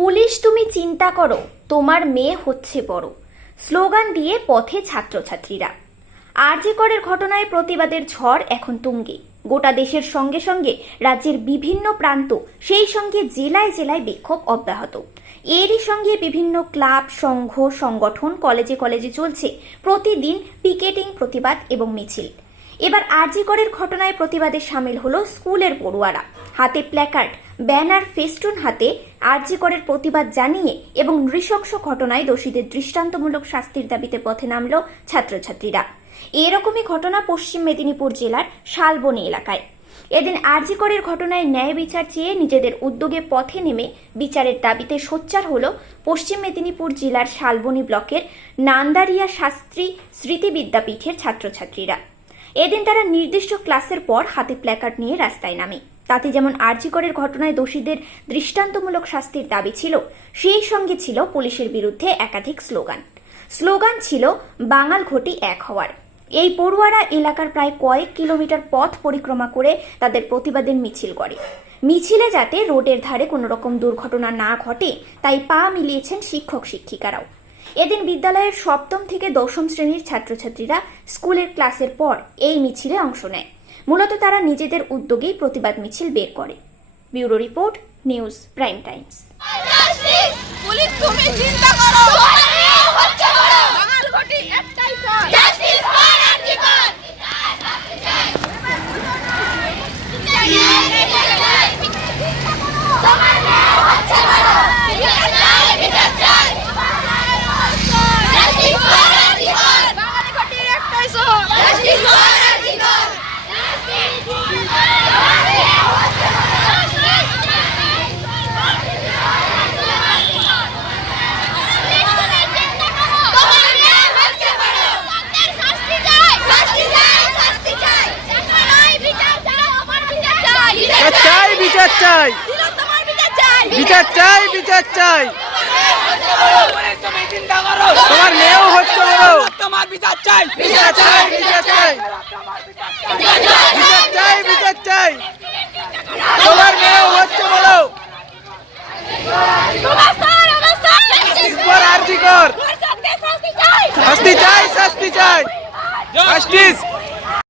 Police তুমি চিন্তা করো, তোমার মেয়ে হচ্ছে বড়, স্লোগান দিয়ে পথে ছাত্রছাত্রীরা। আরজি করের ঘটনায় প্রতিবাদের ঝড় এখন তুঙ্গে। গোটা দেশের সঙ্গে সঙ্গে রাজ্যের বিভিন্ন প্রান্ত, সেই সঙ্গে জেলায় জেলায় বিক্ষোভ অব্যাহত। এরই সঙ্গে বিভিন্ন ক্লাব, সংঘ, সংগঠন, কলেজে কলেজে চলছে প্রতিদিন পিকেটিং, প্রতিবাদ এবং মিছিল। এবার আরজি করের ঘটনায় প্রতিবাদে সামিল হলো স্কুলের পড়ুয়ারা। হাতে প্ল্যাকার্ড, ব্যানার, ফেস্টুন হাতে আরজি করের প্রতিবাদ জানিয়ে এবং নৃশংস ঘটনায় দোষীদের দৃষ্টান্তমূলক শাস্তির দাবিতে পথে নামল ছাত্রছাত্রীরা। এরকমই ঘটনা পশ্চিম মেদিনীপুর জেলার শালবনী এলাকায়। এদিন আরজি করের ঘটনায় ন্যায় বিচার চেয়ে নিজেদের উদ্যোগে পথে নেমে বিচারের দাবিতে সোচ্চার হল পশ্চিম মেদিনীপুর জেলার শালবনী ব্লকের নান্দারিয়া শাস্ত্রী স্মৃতি বিদ্যাপীঠের ছাত্রছাত্রীরা। এদিন তারা নির্দিষ্ট ক্লাসের পর হাতে প্ল্যাকার্ড নিয়ে রাস্তায় নামে। তাতে যেমন আরজি করের ঘটনায় দোষীদের দৃষ্টান্তমূলক শাস্তির দাবি ছিল, সেই সঙ্গে ছিল পুলিশের বিরুদ্ধে একাধিক স্লোগান ছিল বাঙাল ঘটি এক হওয়ার। এই পড়ুয়ারা এলাকার প্রায় কয়েক কিলোমিটার পথ পরিক্রমা করে তাদের প্রতিবাদের মিছিল করে। মিছিলে যাতে রোডের ধারে কোনো রকম দুর্ঘটনা না ঘটে, তাই পা মিলিয়েছেন শিক্ষক শিক্ষিকারাও। এদিন বিদ্যালয়ের সপ্তম থেকে দশম শ্রেণীর ছাত্রছাত্রীরা স্কুলের ক্লাসের পর এই মিছিলে অংশ নেয়। মূলত তারা নিজেদের উদ্যোগেই প্রতিবাদ মিছিল বের করে। Bureau report, news prime Times. Police তুমি চিন্তা করো, বাঙাল ঘটি একটাই কর, জাস্টিস ফর আরজি কর। তোমার মেয়ে হচ্ছে বড়, বিচার চাই, বিচার চাই। জাস্টিস ফর আরজি কর, বাঙাল ঘটি একটাই কর, জাস্টিস ফর আরজি কর। বিচার চাই, বিচার চাই, বিচার চাই। তোমার মেয়েও হচ্ছে বড়, তোমার বিচার চাই, বিচার চাই, বিচার চাই, বিচার চাই, বিচার চাই। তোমার মেয়েও হচ্ছে বড়। জাস্টিস ফর আরজি কর, শাস্তি চাই, শাস্তি চাই, জাস্টিস।